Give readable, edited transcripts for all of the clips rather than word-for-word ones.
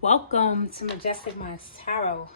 Welcome to Majestic Minds Tarot.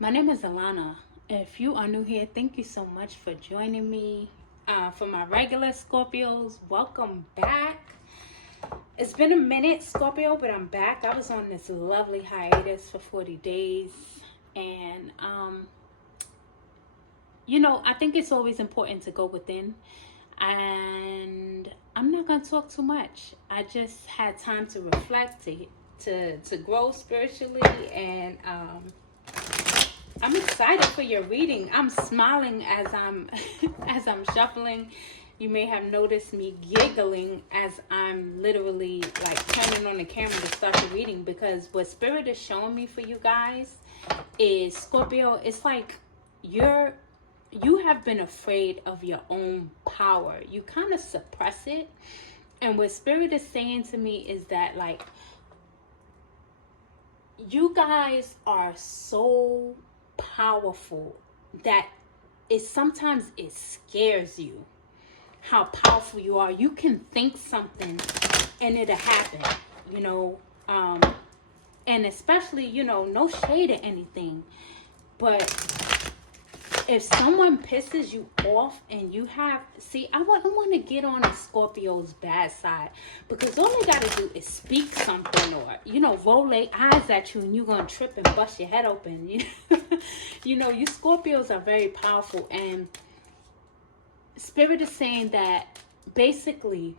My name is Alana. If you are new here, thank you so much for joining me. For my regular Scorpios, welcome back. It's been a minute, Scorpio, but I'm back. I was on this lovely hiatus for 40 days. And, I think it's always important to go within. And I'm not going to talk too much. I just had time to reflect, to grow spiritually, and I'm excited for your reading. I'm smiling as I'm as I'm shuffling. You may have noticed me giggling as I'm literally like turning on the camera to start the reading, because what spirit is showing me for you guys is, Scorpio, it's like you have been afraid of your own power. You kind of suppress it. And what spirit is saying to me is that, like, you guys are so powerful that sometimes it scares you how powerful you are. You can think something and it'll happen, you know. And especially, no shade or anything, but if someone pisses you off and you have, I want to get on a Scorpio's bad side, because all they got to do is speak something, or, roll their eyes at you, and you're going to trip and bust your head open. You Scorpios are very powerful, and Spirit is saying that basically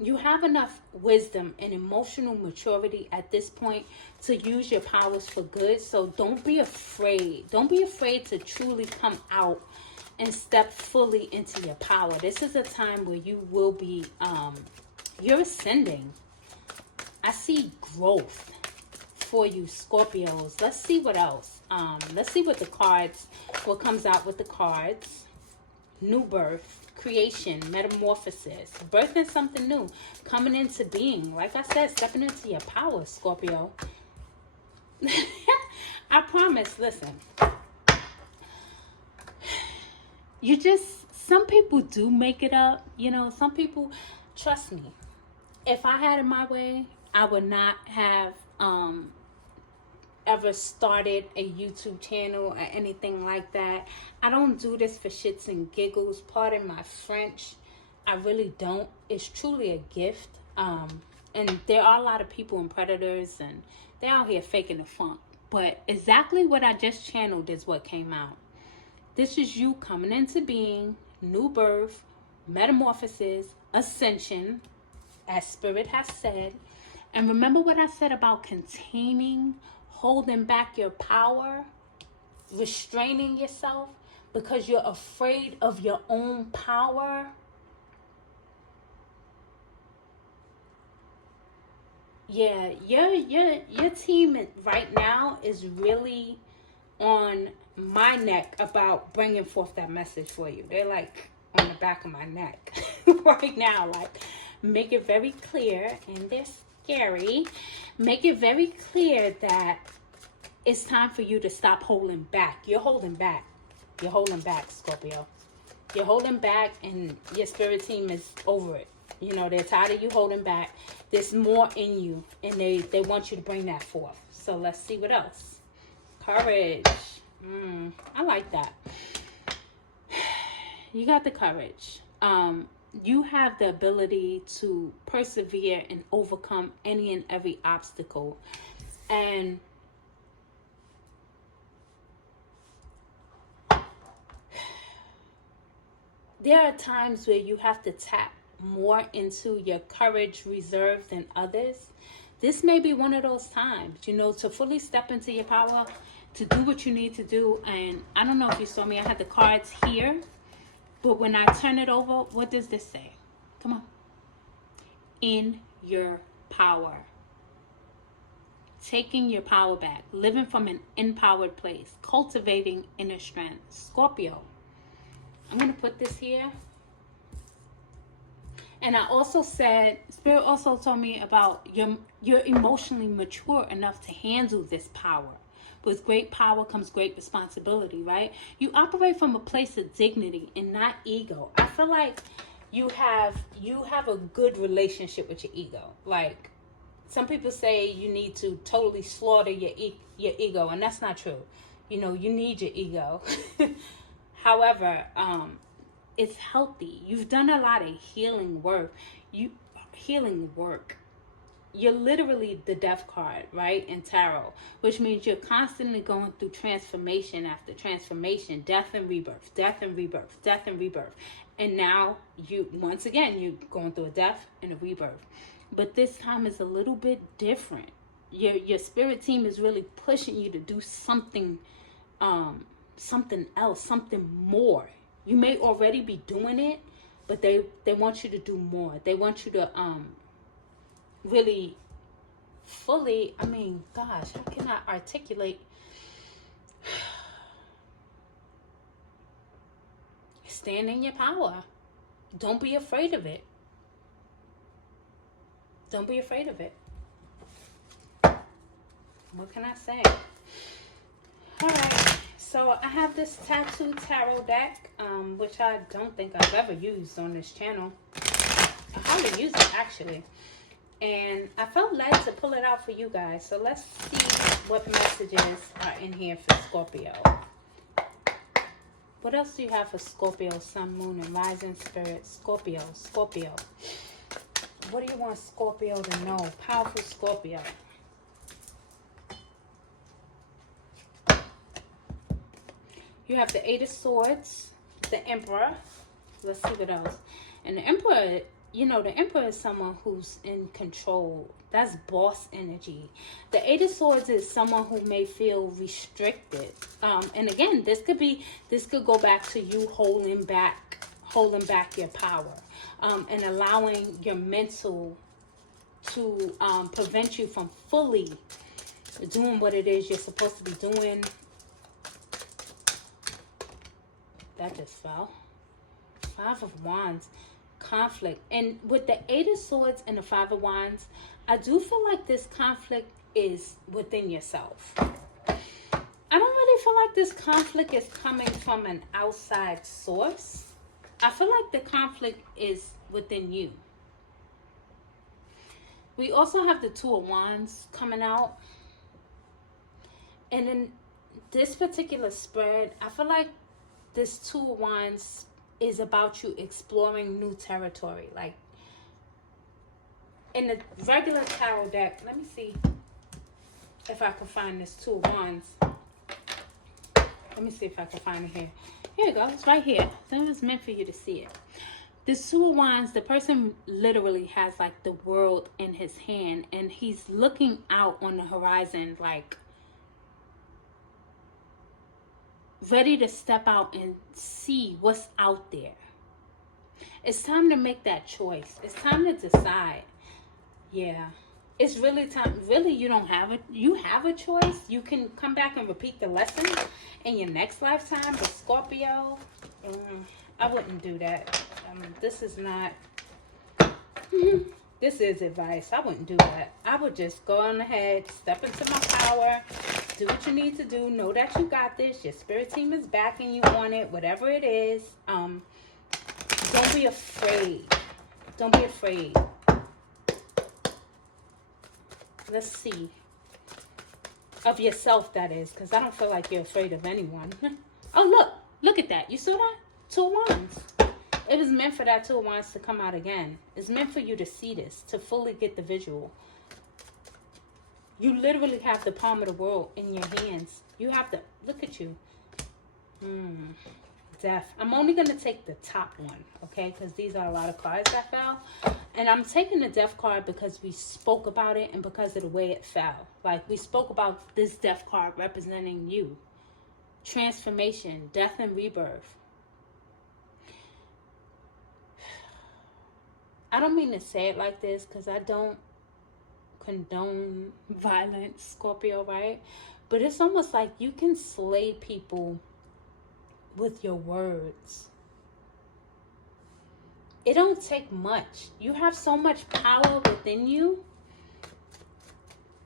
you have enough wisdom and emotional maturity at this point to use your powers for good. So don't be afraid. Don't be afraid to truly come out and step fully into your power. This is a time where you will be, you're ascending. I see growth for you, Scorpios. Let's see what else. Let's see what comes out with the cards. New birth, creation, metamorphosis, birthing something new, coming into being. Like I said, stepping into your power, Scorpio. I promise, listen. Some people do make it up. Some people, trust me, if I had it my way, I would not have ever started a YouTube channel or anything like that. I don't do this for shits and giggles. Pardon my French. I really don't. It's truly a gift. And there are a lot of people and predators, and they're out here faking the funk. But exactly what I just channeled is what came out. This is you coming into being, new birth, metamorphosis, ascension, as Spirit has said. And remember what I said about containing, holding back your power, restraining yourself because you're afraid of your own power. Yeah, your team right now is really on my neck about bringing forth that message for you. They're like on the back of my neck right now. Like, make it very clear, and they're scary. Make it very clear that it's time for you to stop holding back. You're holding back. You're holding back, Scorpio. You're holding back, and your spirit team is over it. They're tired of you holding back. There's more in you, and they want you to bring that forth. So let's see what else. Courage. I like that. You got the courage. You have the ability to persevere and overcome any and every obstacle. And there are times where you have to tap more into your courage reserve than others. This may be one of those times, to fully step into your power, to do what you need to do. And I don't know if you saw me, I had the cards here, but when I turn it over, what does this say? Come on. In your power. Taking your power back, living from an empowered place, cultivating inner strength. Scorpio. I'm going to put this here. And I also said, Spirit also told me about you're emotionally mature enough to handle this power. With great power comes great responsibility, right? You operate from a place of dignity and not ego. I feel like you have a good relationship with your ego. Like, some people say you need to totally slaughter your ego, and that's not true. You know, you need your ego. However, it's healthy. You've done a lot of healing work. You're literally the death card, right, in tarot, which means you're constantly going through transformation after transformation, death and rebirth, death and rebirth, death and rebirth. And now you're going through a death and a rebirth. But this time is a little bit different. Your spirit team is really pushing you to do something else, something more. You may already be doing it, but they want you to do more. They want you to really fully, I mean, gosh, how can I articulate? Stand in your power. Don't be afraid of it. Don't be afraid of it. What can I say? All right. So I have this tattoo tarot deck, which I don't think I've ever used on this channel. I hardly use it, actually. And I felt led to pull it out for you guys. So let's see what messages are in here for Scorpio. What else do you have for Scorpio, Sun, Moon, and Rising Spirit? Scorpio. What do you want Scorpio to know? Powerful Scorpio. You have the Eight of Swords, the Emperor. Let's see what else. And the Emperor, you know, the Emperor is someone who's in control. That's boss energy. The Eight of Swords is someone who may feel restricted. And again, this could go back to you holding back your power, and allowing your mental to prevent you from fully doing what it is you're supposed to be doing. That just fell. Five of Wands. Conflict. And with the Eight of Swords and the Five of Wands, I do feel like this conflict is within yourself. I don't really feel like this conflict is coming from an outside source. I feel like the conflict is within you. We also have the Two of Wands coming out. And in this particular spread, I feel like this Two of Wands is about you exploring new territory. Like in the regular tarot deck, let me see if I can find this Two of Wands. Let me see if I can find it here. Here you go. It's right here. That was meant for you to see it. This Two of Wands, the person literally has like the world in his hand, and he's looking out on the horizon, like ready to step out and see what's out there. It's time to make that choice. It's time to decide. Yeah. It's really time. Really, you have a choice. You can come back and repeat the lesson in your next lifetime. But Scorpio, I wouldn't do that. This is not, this is advice. I wouldn't do that. I would just go on ahead, step into my power, do what you need to do. Know that you got this. Your spirit team is backing you on it, whatever it is. Don't be afraid. Don't be afraid. Let's see. Of yourself, that is, because I don't feel like you're afraid of anyone. Oh, look at that. You saw that? Two of Wands. It was meant for that Two of Wands to come out again. It's meant for you to see this, to fully get the visual. You literally have the palm of the world in your hands. You have the, look at you. Death. I'm only going to take the top one, okay? Because these are a lot of cards that fell. And I'm taking the Death card because we spoke about it and because of the way it fell. Like, we spoke about this Death card representing you. Transformation, death and rebirth. I don't mean to say it like this because I don't condone violence, Scorpio, right? But it's almost like you can slay people with your words. It don't take much. You have so much power within you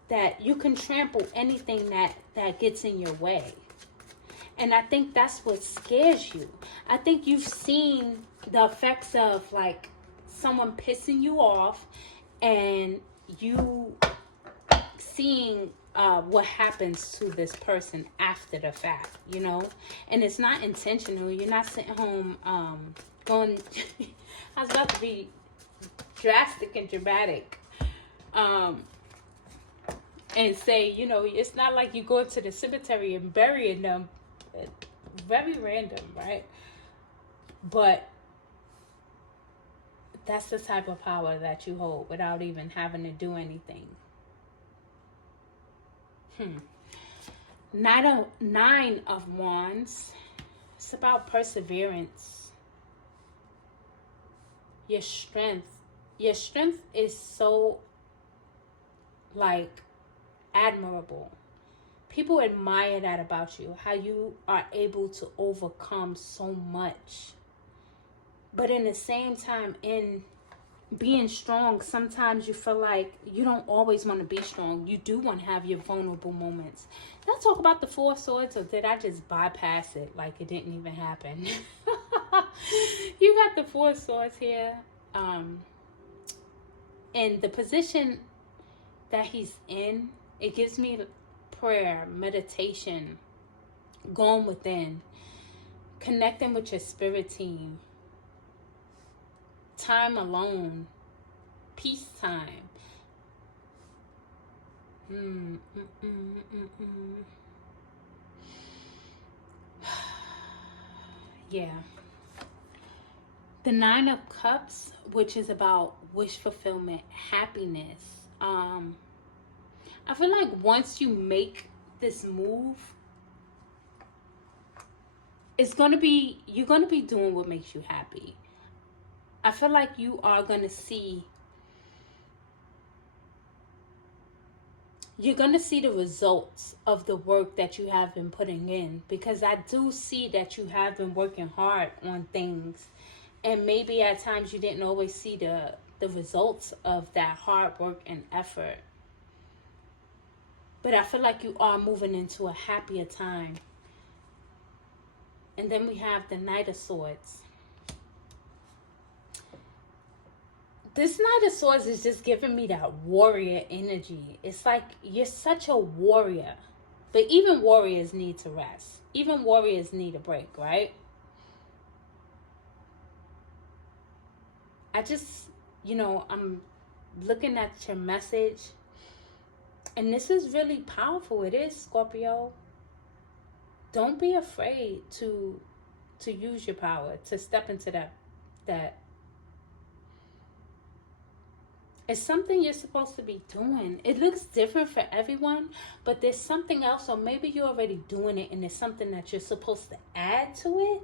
that you can trample anything that gets in your way. And I think that's what scares you. I think you've seen the effects of like someone pissing you off and you seeing what happens to this person after the fact, you know? And it's not intentional. You're not sitting home going... I was about to be drastic and dramatic. And say, you know, it's not like you go to the cemetery and burying them. Very random, right? But that's the type of power that you hold without even having to do anything. Nine of Wands. It's about perseverance. Your strength. Your strength is so, like, admirable. People admire that about you, how you are able to overcome so much. But in the same time, in being strong, sometimes you feel like you don't always want to be strong. You do want to have your vulnerable moments. Did I talk about the Four of Swords, or did I just bypass it like it didn't even happen? You got the Four of Swords here. And the position that he's in, it gives me prayer, meditation, going within, connecting with your spirit team, time alone, peace time. Yeah. The Nine of Cups, which is about wish fulfillment, happiness. I feel like once you make this move, you're gonna be doing what makes you happy. I feel like you are gonna see, you're gonna see the results of the work that you have been putting in, because I do see that you have been working hard on things, and maybe at times you didn't always see the results of that hard work and effort. But I feel like you are moving into a happier time. And then we have the Knight of Swords. This Knight of Swords is just giving me that warrior energy. It's like you're such a warrior. But even warriors need to rest. Even warriors need a break, right? I just, you know, I'm looking at your message. And this is really powerful. It is, Scorpio. Don't be afraid to use your power, to step into that. It's something you're supposed to be doing. It looks different for everyone, but there's something else, or maybe you're already doing it and there's something that you're supposed to add to it.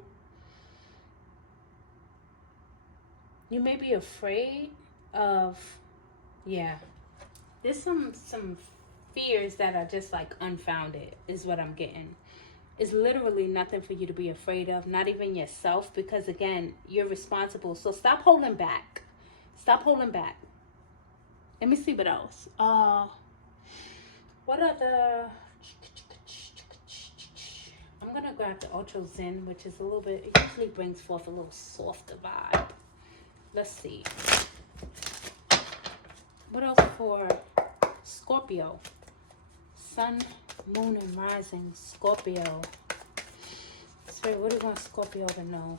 You may be afraid of, yeah. There's some fears that are just like unfounded is what I'm getting. It's literally nothing for you to be afraid of, not even yourself, because again, you're responsible. So stop holding back. Stop holding back. Let me see what else. What other... I'm going to grab the Ultra Zen, which is a little bit... It usually brings forth a little softer vibe. Let's see. What else for Scorpio? Sun, Moon, and Rising. Scorpio. Spirit, what do you want Scorpio to know?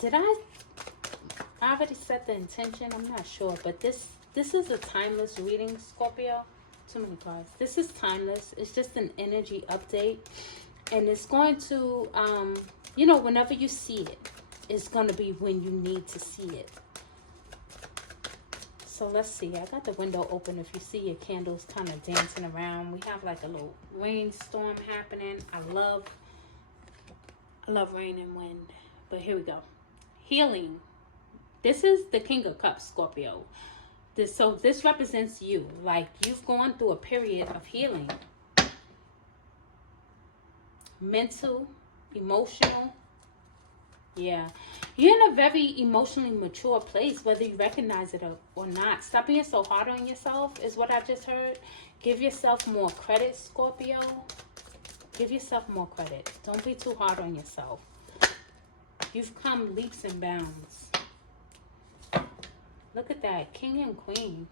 Did I already set the intention? I'm not sure. But this is a timeless reading, Scorpio. Too many cards. This is timeless. It's just an energy update. And it's going to, you know, whenever you see it, it's going to be when you need to see it. So let's see. I got the window open. If you see your candles kind of dancing around. We have like a little rainstorm happening. I love rain and wind. But here we go. Healing. This is the King of Cups, Scorpio. So this represents you. Like you've gone through a period of healing. Mental, emotional. Yeah. You're in a very emotionally mature place, whether you recognize it or not. Stop being so hard on yourself is what I just heard. Give yourself more credit, Scorpio. Give yourself more credit. Don't be too hard on yourself. You've come leaps and bounds. Look at that. King and Queen.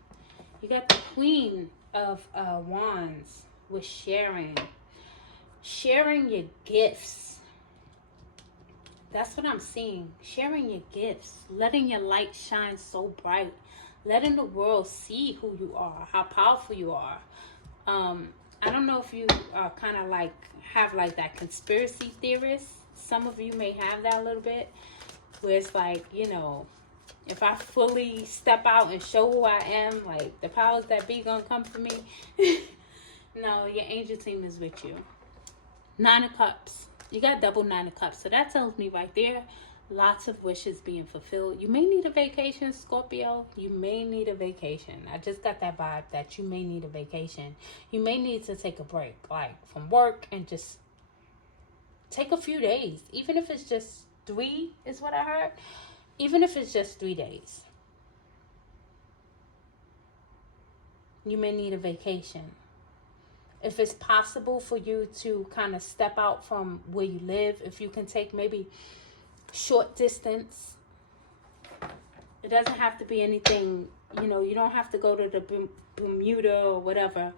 You got the Queen of Wands with sharing your gifts. That's what I'm seeing. Sharing your gifts, letting your light shine so bright, letting the world see who you are, how powerful you are. I don't know if you kind of like have like that conspiracy theorist. Some of you may have that a little bit, where it's like, you know, if I fully step out and show who I am, like the powers that be gonna come for me. No, your angel team is with you. 9 of Cups. You got double 9 of Cups. So that tells me right there, lots of wishes being fulfilled. You may need a vacation, Scorpio. You may need a vacation. I just got that vibe that you may need a vacation. You may need to take a break, like from work, and just take a few days. Even if it's just 3 is what I heard. Even if it's just 3 days. You may need a vacation. If it's possible for you to kind of step out from where you live, if you can take maybe short distance, it doesn't have to be anything, you know, you don't have to go to the Bermuda or whatever,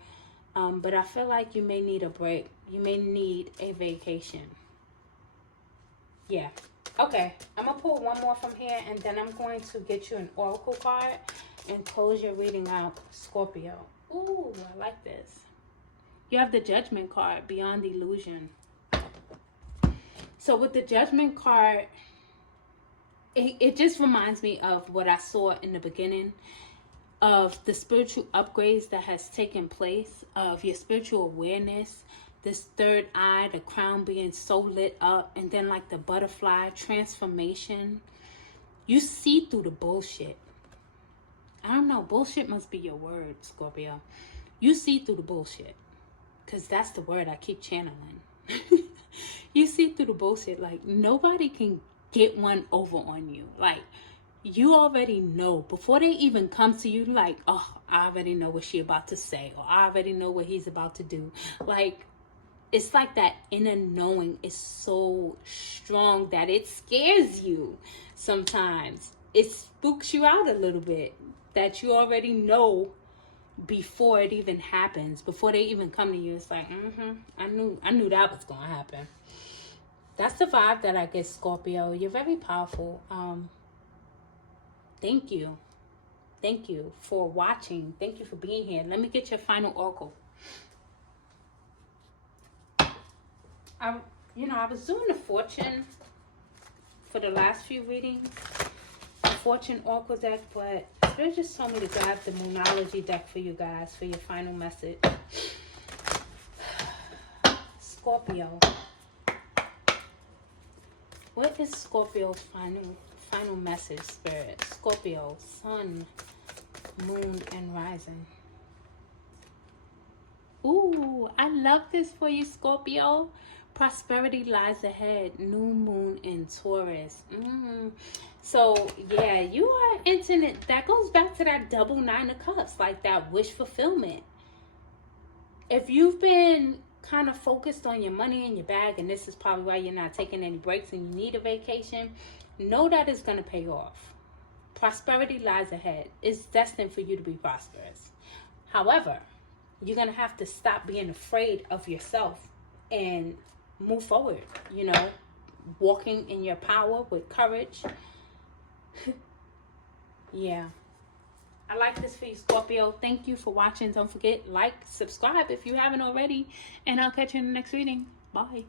but I feel like you may need a break. You may need a vacation. Yeah. Okay, I'm going to pull one more from here, and then I'm going to get you an oracle card and close your reading out, Scorpio. Ooh, I like this. You have the Judgment card, Beyond Illusion. So with the Judgment card, it just reminds me of what I saw in the beginning of the spiritual upgrades that has taken place, of your spiritual awareness, this third eye, the crown being so lit up, and then like the butterfly transformation. You see through the bullshit. I don't know, bullshit must be your word, Scorpio. You see through the bullshit. Because that's the word I keep channeling. You see through the bullshit. Like, nobody can get one over on you. Like, you already know. Before they even come to you, like, oh, I already know what she about to say. Or I already know what he's about to do. Like, it's like that inner knowing is so strong that it scares you sometimes. It spooks you out a little bit. That you already know before it even happens, before they even come to you. It's like, I knew that was gonna happen. That's the vibe that I get, Scorpio. You're very powerful. Thank you for watching. Thank you for being here. Let me get your final oracle. I was doing the fortune for the last few readings, the fortune oracle deck, but Spirit just told me to grab the Moonology deck for you guys for your final message. Scorpio. What is Scorpio's final message, Spirit? Scorpio, Sun, Moon, and Rising. Ooh, I love this for you, Scorpio. Prosperity lies ahead. New moon in Taurus. So, yeah, you are into it. That goes back to that double 9 of Cups, like that wish fulfillment. If you've been kind of focused on your money in your bag, and this is probably why you're not taking any breaks and you need a vacation, know that it's going to pay off. Prosperity lies ahead. It's destined for you to be prosperous. However, you're going to have to stop being afraid of yourself and move forward, you know, walking in your power with courage. Yeah. I like this for you, Scorpio. Thank you for watching. Don't forget, like, subscribe if you haven't already. And I'll catch you in the next reading. Bye.